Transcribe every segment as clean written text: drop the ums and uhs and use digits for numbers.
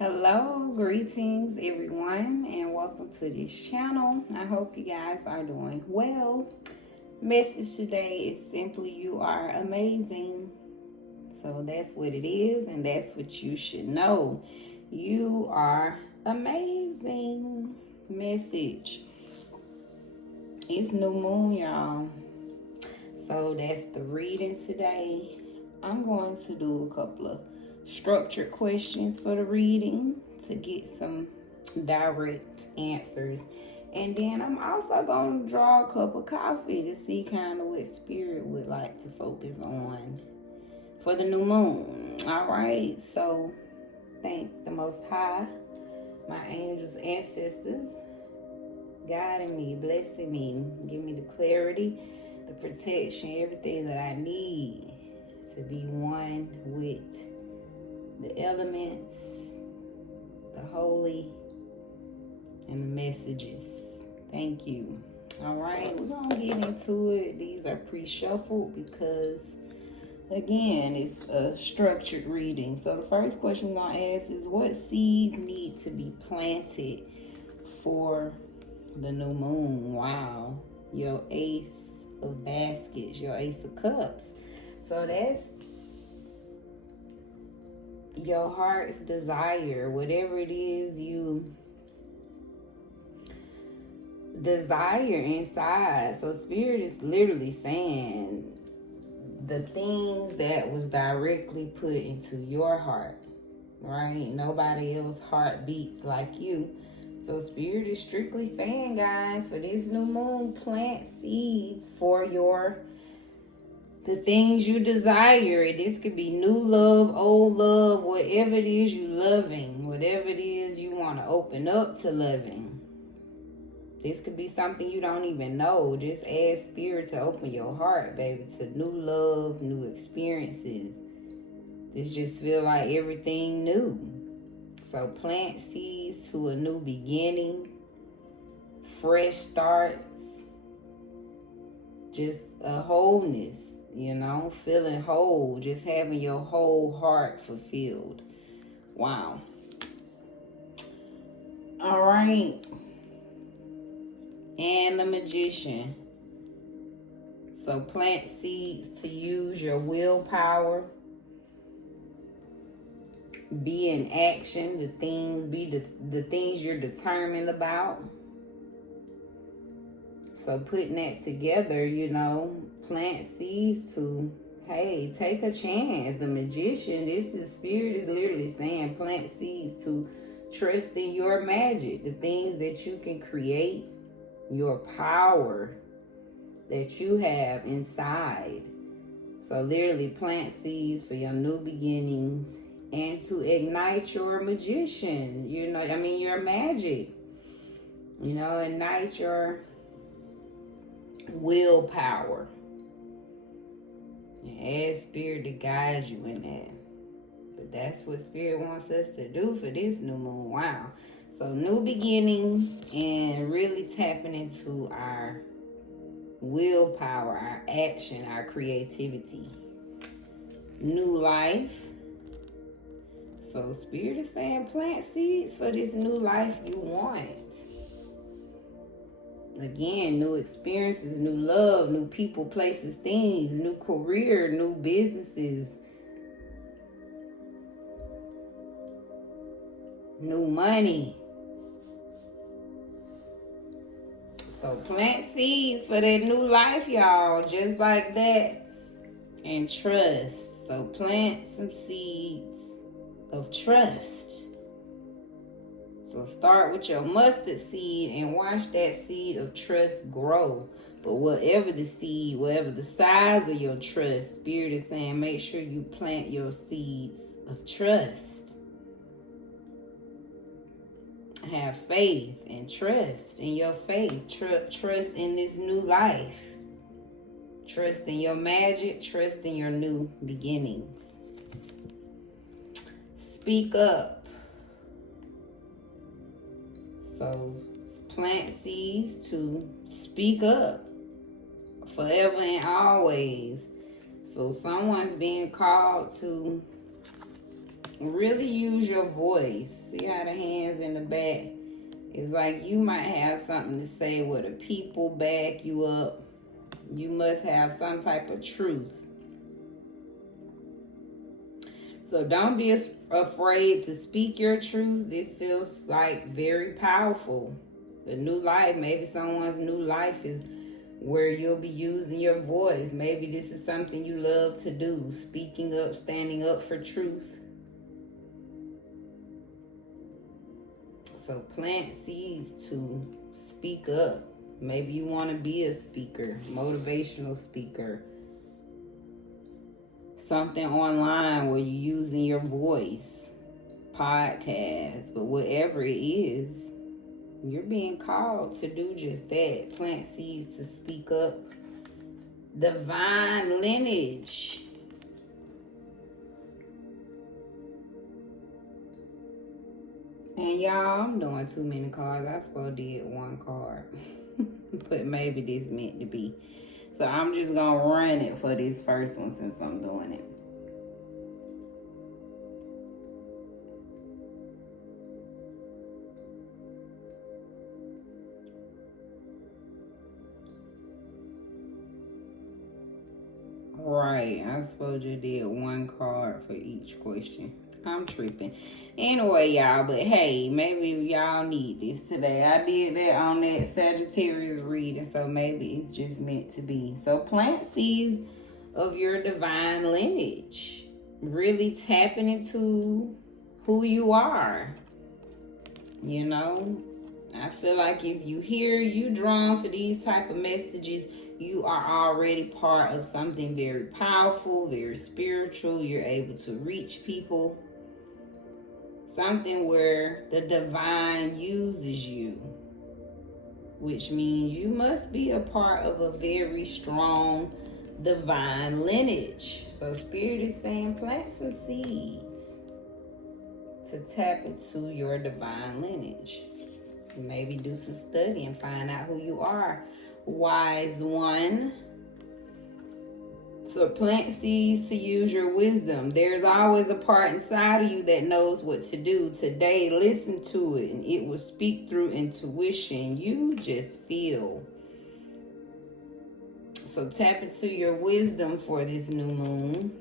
Hello, greetings everyone, and welcome to this channel. I hope you guys are doing well. Message today is simply you are amazing. So that's what it is, and that's what you should know. You are amazing. Message. It's new moon, y'all. So that's the reading today. I'm going to do a couple of structured questions for the reading to get some direct answers. And then I'm also going to draw a cup of coffee to see kind of what spirit would like to focus on for the new moon. All right. So thank the Most High, my angels, ancestors, guiding me, blessing me, give me the clarity, the protection, everything that I need to be one with the elements, the holy, and the messages. Thank you. All right, we're going to get into it. These are pre-shuffled because, again, it's a structured reading. So the first question we're going to ask is, what seeds need to be planted for the new moon? Wow. Your ace of baskets, your ace of cups. So that's your heart's desire, whatever it is you desire inside. So spirit is literally saying the things that was directly put into your heart, right? Nobody else's heart beats like you. So spirit is strictly saying, guys, for this new moon, plant seeds for the things you desire. This could be new love, old love, whatever it is you loving, whatever it is you want to open up to loving. This could be something you don't even know. Just ask spirit to open your heart, baby, to new love, new experiences. This just feel like everything new. So plant seeds to a new beginning, fresh starts, just a wholeness. Feeling whole, just having your whole heart fulfilled. Wow. All right. And the Magician. So plant seeds to use your willpower. Be in action. The things you're determined about. So putting that together, plant seeds to, hey, take a chance. The Magician, spirit is literally saying plant seeds to trust in your magic, the things that you can create, your power that you have inside. So literally plant seeds for your new beginnings and to ignite your magician, your magic. Ignite your willpower. And ask spirit to guide you in that. But that's what spirit wants us to do for this new moon. Wow. So new beginnings and really tapping into our willpower, our action, our creativity. New life. So spirit is saying plant seeds for this new life you want. Again, new experiences, new love, new people, places, things, new career, new businesses, new money. So plant seeds for that new life, y'all, just like that. And trust. So plant some seeds of trust. So start with your mustard seed and watch that seed of trust grow. But whatever the seed, whatever the size of your trust, spirit is saying make sure you plant your seeds of trust. Have faith and trust in your faith. Trust in this new life. Trust in your magic. Trust in your new beginnings. Speak up. So plant seeds to speak up forever and always. So someone's being called to really use your voice. See how the hands in the back? It's like you might have something to say where the people back you up. You must have some type of truth. So don't be afraid to speak your truth. This feels like very powerful. A new life, maybe someone's new life is where you'll be using your voice. Maybe this is something you love to do, speaking up, standing up for truth. So plant seeds to speak up. Maybe you want to be a speaker, motivational speaker. Something online where you're using your voice, podcast, but whatever it is, you're being called to do just that. Plant seeds to speak up. Divine lineage. And y'all, I'm doing too many cards. I supposed to did one card. But maybe this meant to be. So I'm just going to run it for this first one since I'm doing it. Right, I suppose you did one card for each question. I'm tripping. Anyway, y'all, but hey, maybe y'all need this today. I did that on that Sagittarius reading, so maybe it's just meant to be. So plant seeds of your divine lineage. Really tapping into who you are. You know, I feel like if you drawn to these type of messages, you are already part of something very powerful, very spiritual. You're able to reach people. Something where the divine uses you, which means you must be a part of a very strong divine lineage. So Spirit is saying plant some seeds to tap into your divine lineage. Maybe do some study and find out who you are. Wise one. So plant seeds to use your wisdom. There's always a part inside of you that knows what to do. Today, listen to it and it will speak through intuition. You just feel. So tap into your wisdom for this new moon.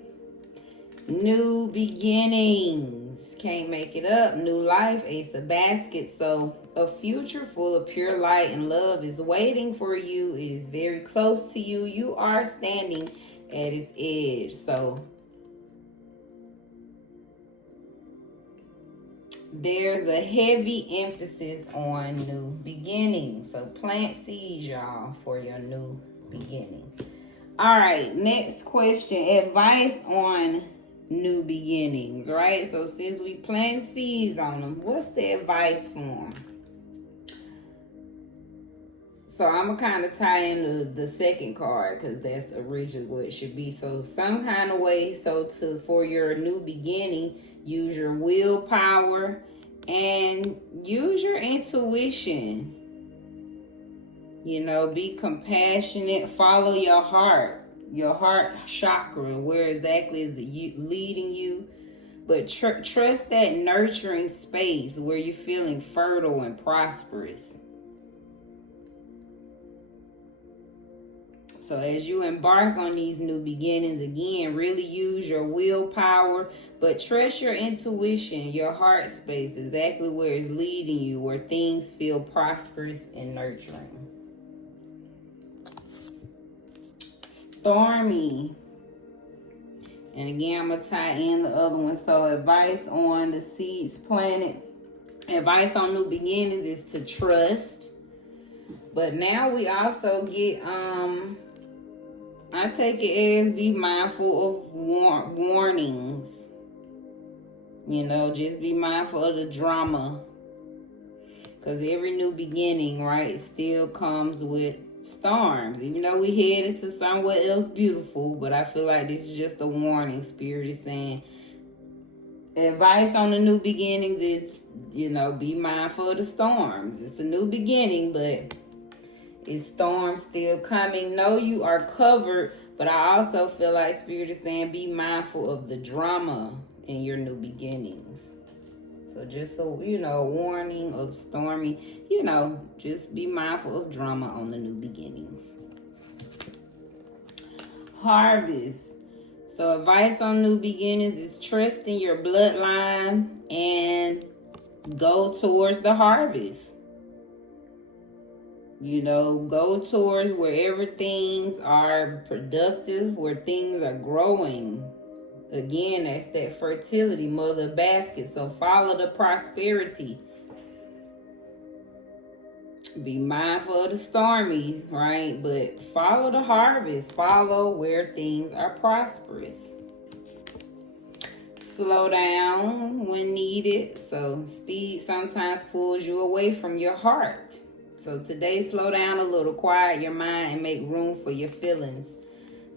New beginnings. Can't make it up. New life. Ace of baskets. So a future full of pure light and love is waiting for you. It is very close to you. You are standing at its edge. So there's a heavy emphasis on new beginnings. So plant seeds, y'all, for your new beginning. All right, next question. Advice on new beginnings, right? So since we plant seeds on them, what's the advice for them? So I'm going to kind of tie in the second card because that's originally what it should be. So some kind of way, for your new beginning, use your willpower and use your intuition. You know, be compassionate, follow your heart chakra. Where exactly is it leading you? But trust that nurturing space where you're feeling fertile and prosperous. So as you embark on these new beginnings, again, really use your willpower, but trust your intuition, your heart space, exactly where it's leading you, where things feel prosperous and nurturing. Stormy. And again, I'm going to tie in the other one. So advice on the seeds planted. Advice on new beginnings is to trust. But now we also get, I take it as be mindful of warnings. You know, just be mindful of the drama. Because every new beginning, right, still comes with storms. Even though we head into somewhere else beautiful, but I feel like this is just a warning. Spirit is saying, advice on the new beginnings is, you know, be mindful of the storms. It's a new beginning, but it's storms still coming. Know you are covered, but I also feel like Spirit is saying be mindful of the drama in your new beginnings. So just so you know, warning of stormy, just be mindful of drama on the new beginnings. Harvest. So advice on new beginnings is trust in your bloodline and go towards the harvest. Go towards wherever things are productive, where things are growing. Again, that's that fertility, mother basket. So follow the prosperity. Be mindful of the stormies, right? But follow the harvest. Follow where things are prosperous. Slow down when needed. So speed sometimes pulls you away from your heart. So today, slow down a little, quiet your mind, and make room for your feelings.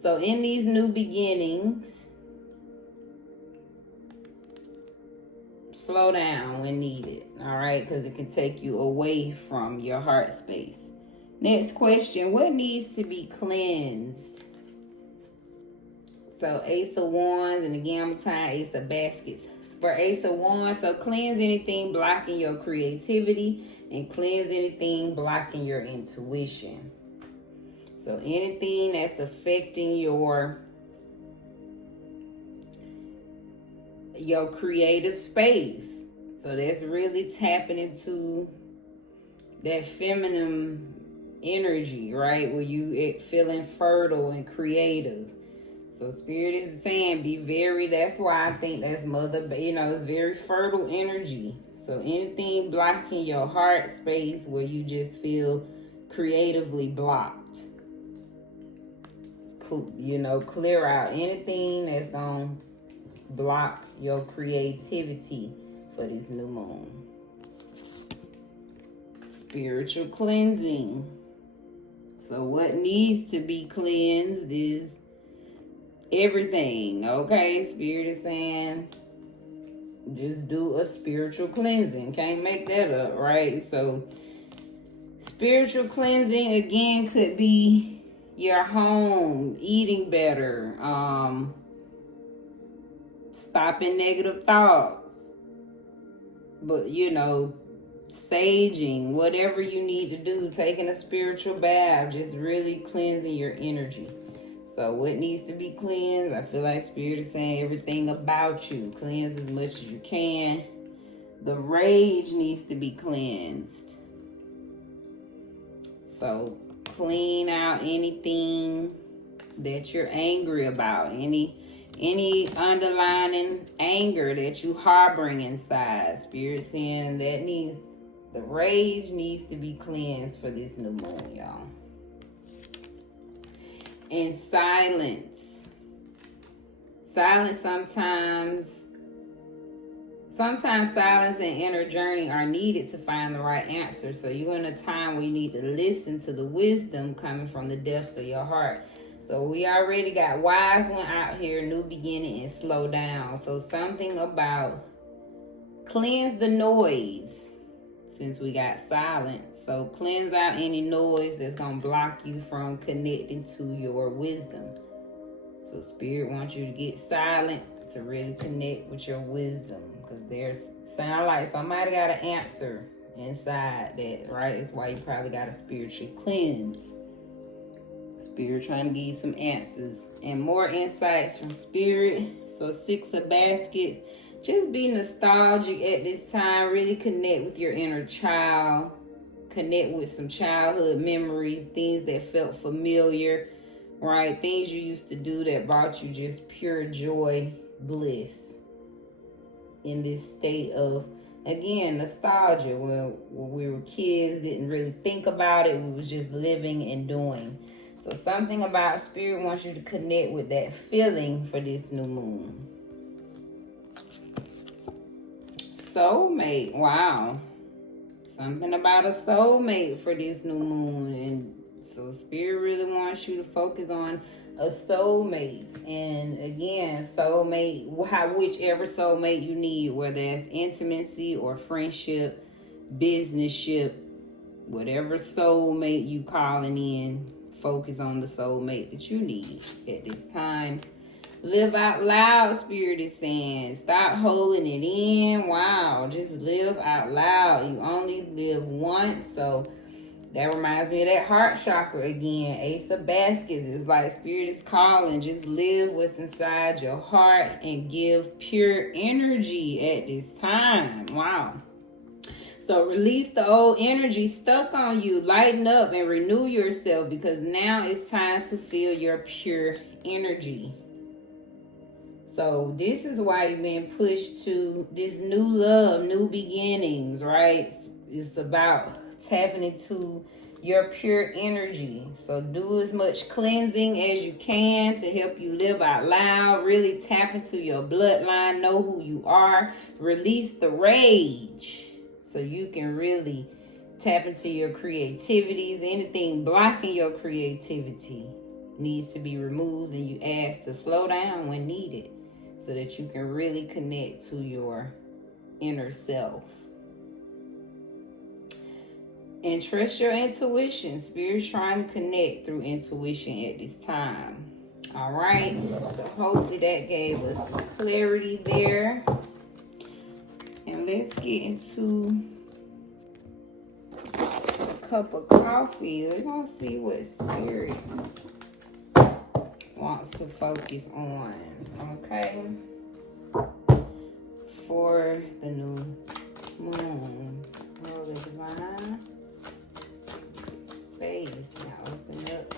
So in these new beginnings, slow down when needed, all right? Because it can take you away from your heart space. Next question, what needs to be cleansed? So Ace of Wands, and again, I'm tying Ace of Baskets. For Ace of Wands, so cleanse anything blocking your creativity and cleanse anything blocking your intuition. So anything that's affecting your creative space. So that's really tapping into that feminine energy, right? Where you feeling fertile and creative. So Spirit is saying that's why I think that's it's very fertile energy. So anything blocking your heart space where you just feel creatively blocked. Clear out anything that's going to block your creativity for this new moon. Spiritual cleansing. So what needs to be cleansed is everything, okay? Spirit is saying just do a spiritual cleansing. Can't make that up, right? So spiritual cleansing again could be your home, eating better, stopping negative thoughts, but saging, whatever you need to do, taking a spiritual bath, just really cleansing your energy. So what needs to be cleansed? I feel like Spirit is saying everything about you. Cleanse as much as you can. The rage needs to be cleansed. So clean out anything that you're angry about. Any underlying anger that you harboring inside. Spirit saying the rage needs to be cleansed for this new moon, y'all. And silence sometimes silence and inner journey are needed to find the right answer. So you're in a time where you need to listen to the wisdom coming from the depths of your heart. So we already got wise one out here, new beginning, and slow down. So something about cleanse the noise since we got silence. So cleanse out any noise that's going to block you from connecting to your wisdom. So Spirit wants you to get silent to really connect with your wisdom. Because sound like somebody got an answer inside that, right? It's why you probably got to spiritually cleanse. Spirit trying to give you some answers. And more insights from Spirit. So 6 of Baskets. Just be nostalgic at this time. Really connect with your inner child. Connect with some childhood memories, things that felt familiar, right? Things you used to do that brought you just pure joy, bliss. In this state of, again, nostalgia, where we were kids, didn't really think about it. We was just living and doing. So something about Spirit wants you to connect with that feeling for this new moon. Soulmate, wow. Something about a soulmate for this new moon. And so Spirit really wants you to focus on a soulmate. And again, soulmate, whichever soulmate you need, whether it's intimacy or friendship, businessship, whatever soulmate you calling in, focus on the soulmate that you need at this time. Live out loud, Spirit is saying. Stop holding it in. Wow, just live out loud. You only live once, so that reminds me of that heart chakra again. Ace of Baskets. It's like Spirit is calling. Just live what's inside your heart and give pure energy at this time. Wow. So release the old energy stuck on you. Lighten up and renew yourself, because now it's time to feel your pure energy. So this is why you've been pushed to this new love, new beginnings, right? It's about tapping into your pure energy. So do as much cleansing as you can to help you live out loud. Really tap into your bloodline. Know who you are. Release the rage so you can really tap into your creativities. Anything blocking your creativity needs to be removed, and you ask to slow down when needed so that you can really connect to your inner self. And trust your intuition. Spirit's trying to connect through intuition at this time. All right. So hopefully that gave us some clarity there. And let's get into a cup of coffee. We're going to see what Spirit wants to focus on. Okay. For the new moon. Holy Divine. Space. Now open up.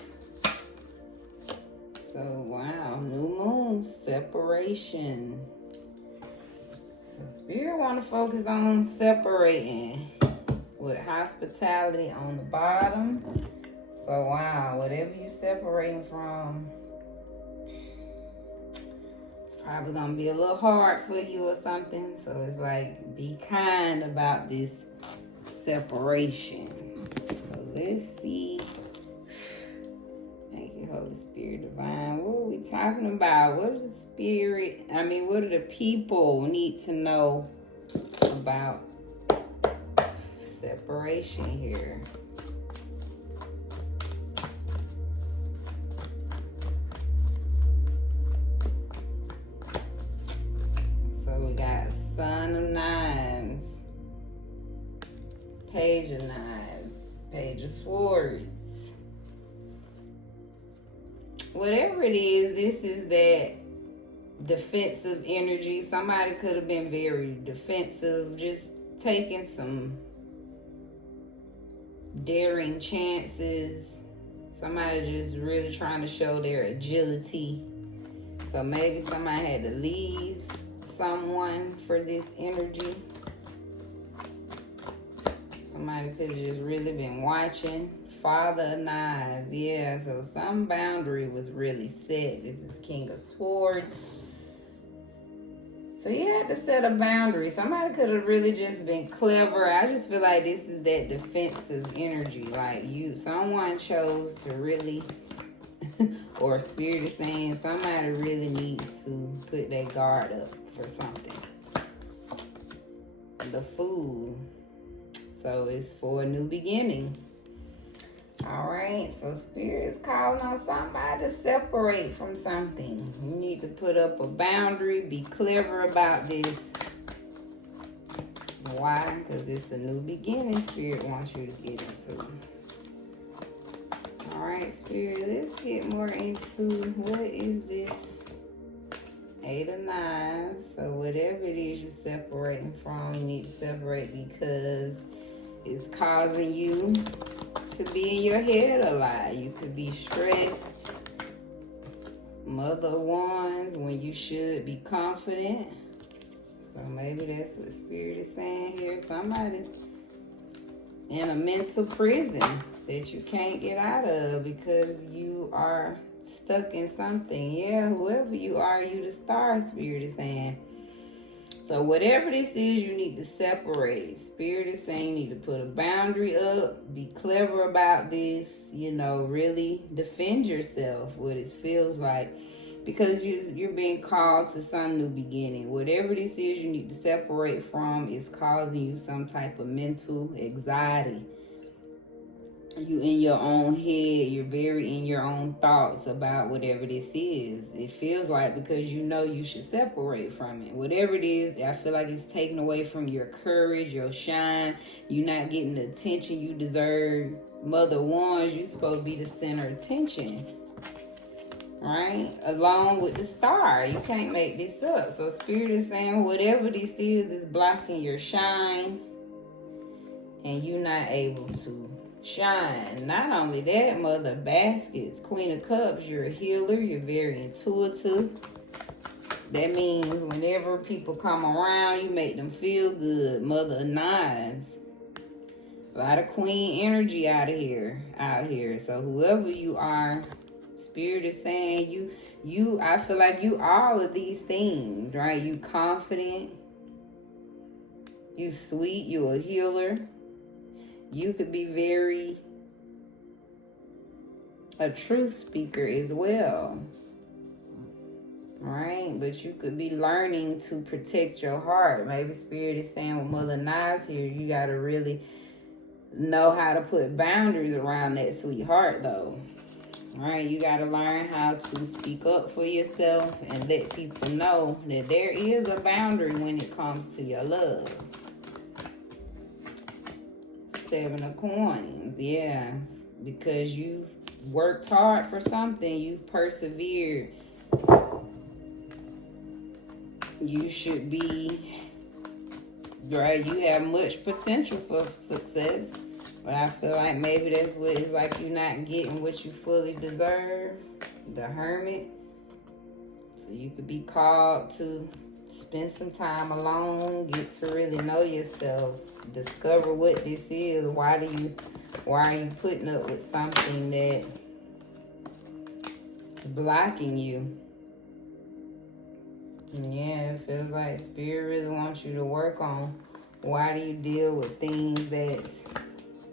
So, wow. New moon. Separation. So, Spirit want to focus on separating with hospitality on the bottom. So, wow. Whatever you're separating from, probably gonna be a little hard for you or something. So it's like, be kind about this separation. So let's see. Thank you, Holy Spirit Divine. What are we talking about? What do what do the people need to know about separation here? We got Son of Knives, Page of Knives, Page of Swords. Whatever it is, this is that defensive energy. Somebody could have been very defensive, just taking some daring chances. Somebody just really trying to show their agility. So maybe somebody had to leave someone for this energy. Somebody could have just really been watching. Father of Knives. Yeah, so some boundary was really set. This is King of Swords. So you had to set a boundary. Somebody could have really just been clever. I just feel like this is that defensive energy. Like someone chose to really or Spirit is saying somebody really needs to put their guard up for something. The Fool. So it's for a new beginning. All right. So Spirit is calling on somebody to separate from something. You need to put up a boundary. Be clever about this. Why? Because it's a new beginning Spirit wants you to get into. All right, Spirit, let's get more into what is this Eight of Knives. So whatever it is you're separating from, you need to separate because it's causing you to be in your head a lot. You could be stressed. Mother of Wands when you should be confident. So maybe that's what Spirit is saying here. Somebody's in a mental prison that you can't get out of because you are stuck in something. Yeah, whoever you are, you the star, Spirit is saying. So whatever this is, you need to separate. Spirit is saying you need to put a boundary up. Be clever about this. Really defend yourself, what it feels like. Because you're being called to some new beginning. Whatever this is you need to separate from is causing you some type of mental anxiety. You in your own head, you're very in your own thoughts about whatever this is. It feels like, because you know you should separate from it. Whatever it is, I feel like it's taken away from your courage, your shine. You're not getting the attention you deserve. Mother Wands, you're supposed to be the center of attention, right? Along with the star. You can't make this up. So Spirit is saying whatever this is blocking your shine, and you're not able to shine. Not only that, Mother of Baskets, Queen of Cups, you're a healer. You're very intuitive. That means whenever people come around, you make them feel good. Mother of Knives. A lot of queen energy out here. So whoever you are, Spirit is saying I feel like you all of these things, right? You confident. You sweet. You a healer. You could be a truth speaker as well, right? But you could be learning to protect your heart. Maybe Spirit is saying with Mother Knives here, you got to really know how to put boundaries around that sweetheart, though, right? You got to learn how to speak up for yourself and let people know that there is a boundary when it comes to your love. 7 of Coins, yes, because you've worked hard for something, you've persevered. You should be, right, you have much potential for success, but I feel like maybe that's what it's like, you're not getting what you fully deserve. The Hermit. So you could be called to spend some time alone, get to really know yourself, discover what this is. Why are you putting up with something that's blocking you? Yeah, it feels like Spirit really wants you to work on why do you deal with things that,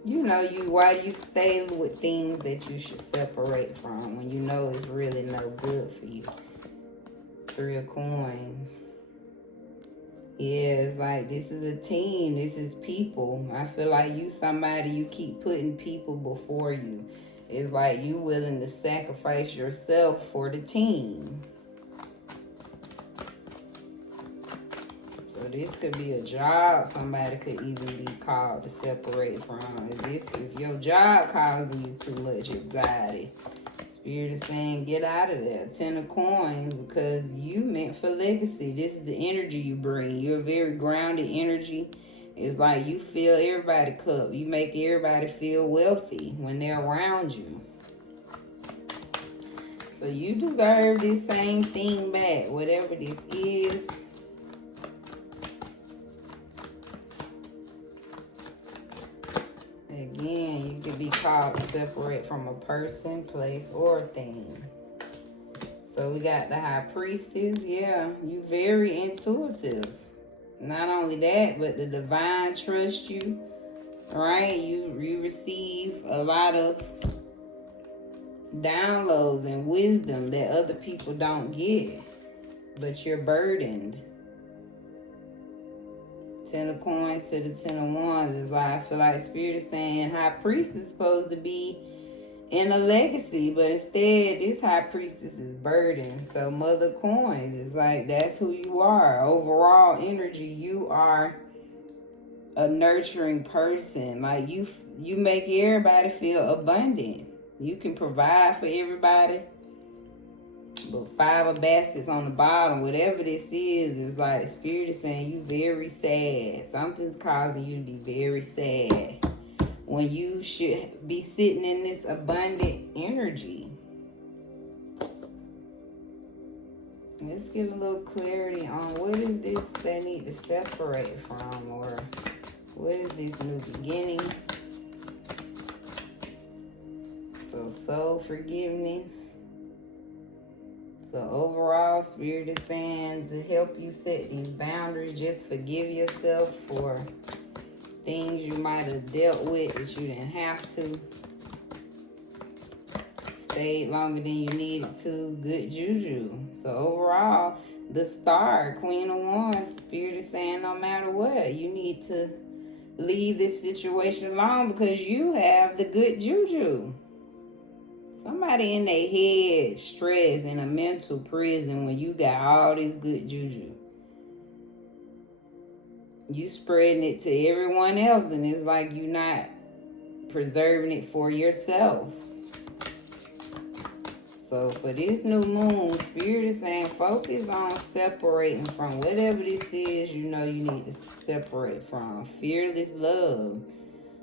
why do you stay with things that you should separate from when you know it's really no good for you? 3 of Coins. Yeah, it's like this is a team. This is people. I feel like you somebody, you keep putting people before you. It's like you willing to sacrifice yourself for the team. So this could be a job somebody could even be called to separate from. If your job causing you too much anxiety, Spirit is saying get out of there. 10 of Coins, because you meant for legacy. This is the energy you bring. You're a very grounded energy. It's like you fill everybody's cup. You make everybody feel wealthy when they're around you. So you deserve this same thing back, whatever this is. Again, you could be called to separate from a person, place, or thing. So we got the High Priestess. Yeah, you very intuitive. Not only that, but the divine trusts you, right? You receive a lot of downloads and wisdom that other people don't get, but you're burdened. 10 of Coins to the 10 of Wands is like, I feel like Spirit is saying High Priestess is supposed to be in a legacy, but instead this High Priestess is burdened. So Mother Coins is like, that's who you are. Overall energy, you are a nurturing person. Like you make everybody feel abundant. You can provide for everybody. But 5 of Baskets on the bottom, whatever this is like Spirit is saying you very sad. Something's causing you to be very sad when you should be sitting in this abundant energy. Let's get a little clarity on what is this they need to separate from, or what is this new beginning? So soul forgiveness. So overall, Spirit is saying to help you set these boundaries, just forgive yourself for things you might have dealt with that you didn't have to. Stayed longer than you needed to. Good juju. So overall, the Star, Queen of Wands, Spirit is saying no matter what, you need to leave this situation alone because you have the good juju. Somebody in their head stressed in a mental prison when you got all this good juju. You spreading it to everyone else, and it's like you're not preserving it for yourself. So for this new moon, Spirit is saying focus on separating from whatever this is you know you need to separate from. Fearless love.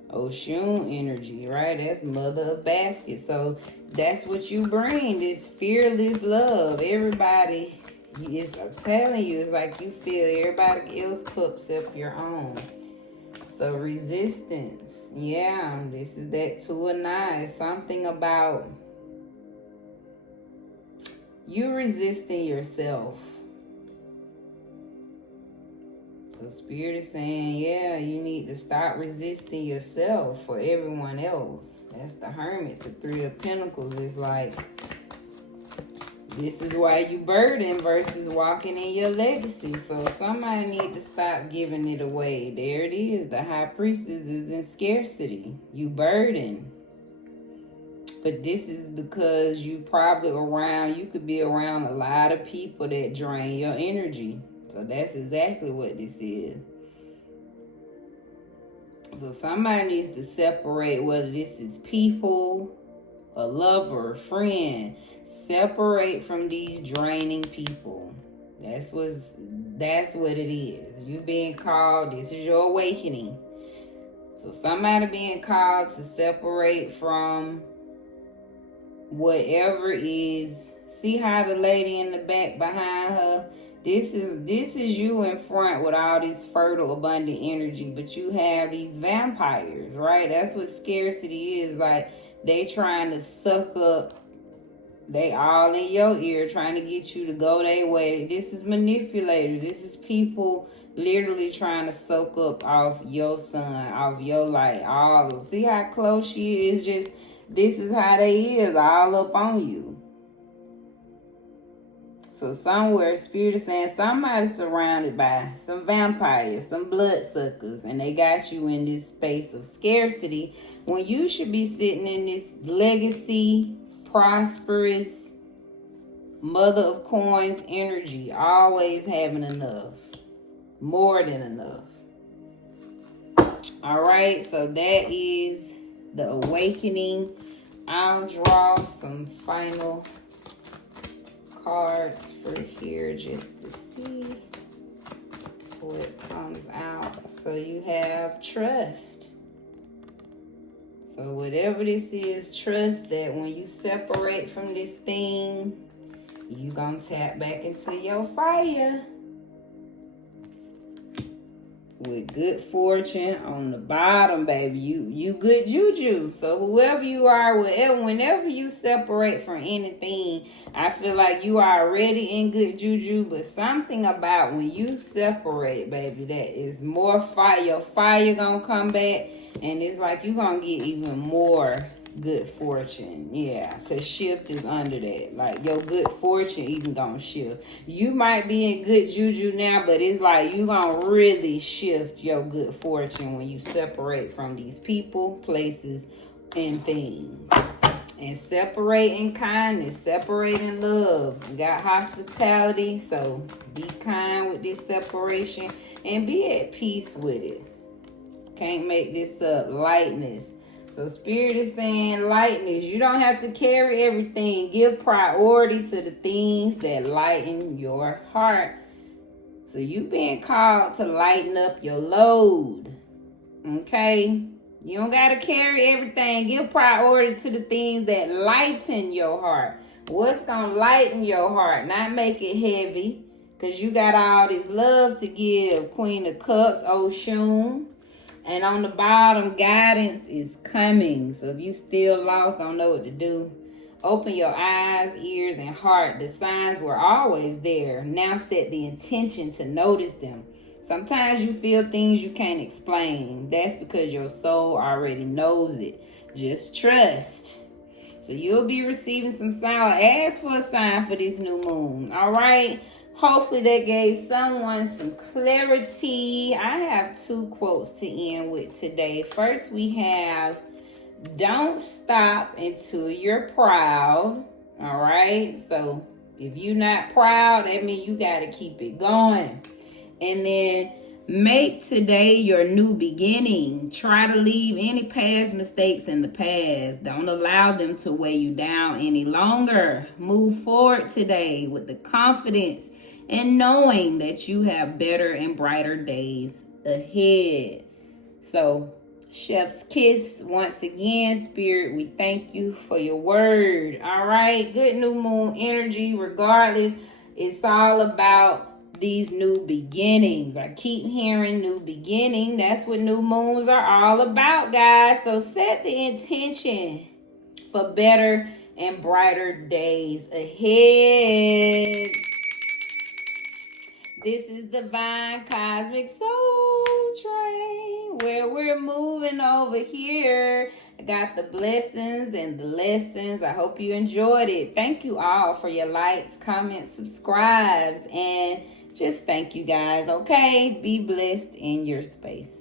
Oshun energy, right? That's mother of basket. So that's what you bring, this fearless love. Everybody, I'm telling you, it's like you feel everybody else's cup except your own. So resistance. Yeah, this is that 2 of 9. It's something about you resisting yourself. So Spirit is saying, yeah, you need to stop resisting yourself for everyone else. That's the Hermit. The 3 of Pentacles is like, this is why you burden versus walking in your legacy. So somebody need to stop giving it away. There it is. The High Priestess is in scarcity. You burden. But this is because you could be around a lot of people that drain your energy. So that's exactly what this is. So somebody needs to separate whether this is people, a lover, a friend. Separate from these draining people. That's what it is. You being called, this is your awakening. So somebody being called to separate from whatever is. See how the lady in the back behind her, this is you in front with all this fertile abundant energy, but you have these vampires, right? That's what scarcity is. Like, they trying to suck up, they all in your ear trying to get you to go their way. This is manipulators. This is people literally trying to soak up off your sun, off your light. All see how close she is. Just this is how they is, all up on you. So somewhere, Spirit is saying somebody's surrounded by some vampires, some bloodsuckers, and they got you in this space of scarcity when you should be sitting in this legacy, prosperous, mother of coins energy, always having enough, more than enough. All right, so that is the awakening. I'll draw some final cards for here just to see what comes out. So you have trust. So whatever this is, trust that when you separate from this thing, you gonna tap back into your fire with good fortune on the bottom, baby. You good juju. So whoever you are, whenever you separate from anything, I feel like you are already in good juju, but something about when you separate, baby, that is more fire. Your fire gonna come back, and it's like you gonna get even more good fortune. Yeah, because shift is under that. Like, your good fortune even gonna shift. You might be in good juju now, but it's like you gonna really shift your good fortune when you separate from these people, places, and things. And separate in kindness, separate in love. You got hospitality, so be kind with this separation and be at peace with it. Can't make this up. Lightness. So Spirit is saying lightness. You don't have to carry everything. Give priority to the things that lighten your heart. So you being called to lighten up your load. Okay? You don't got to carry everything. Give priority to the things that lighten your heart. What's going to lighten your heart? Not make it heavy. Because you got all this love to give. Queen of Cups, Oshun. And on the bottom, guidance is coming. So if you still lost, don't know what to do, open your eyes, ears, and heart. The signs were always there. Now set the intention to notice them. Sometimes you feel things you can't explain. That's because your soul already knows it. Just trust. So you'll be receiving some sign. Ask for a sign for this new moon. All right? Hopefully that gave someone some clarity. I have 2 quotes to end with today. First, we have, don't stop until you're proud. All right. So if you're not proud, that means you got to keep it going. And then, make today your new beginning. Try to leave any past mistakes in the past. Don't allow them to weigh you down any longer. Move forward today with the confidence and knowing that you have better and brighter days ahead. So, chef's kiss once again. Spirit, we thank you for your word. All right. Good new moon energy. Regardless, it's all about these new beginnings. I keep hearing new beginning. That's what new moons are all about, guys. So set the intention for better and brighter days ahead. This is Divine Cosmic Soul Train, where we're moving over here. I got the blessings and the lessons. I hope you enjoyed it. Thank you all for your likes, comments, subscribes, and just thank you guys, okay? Be blessed in your space.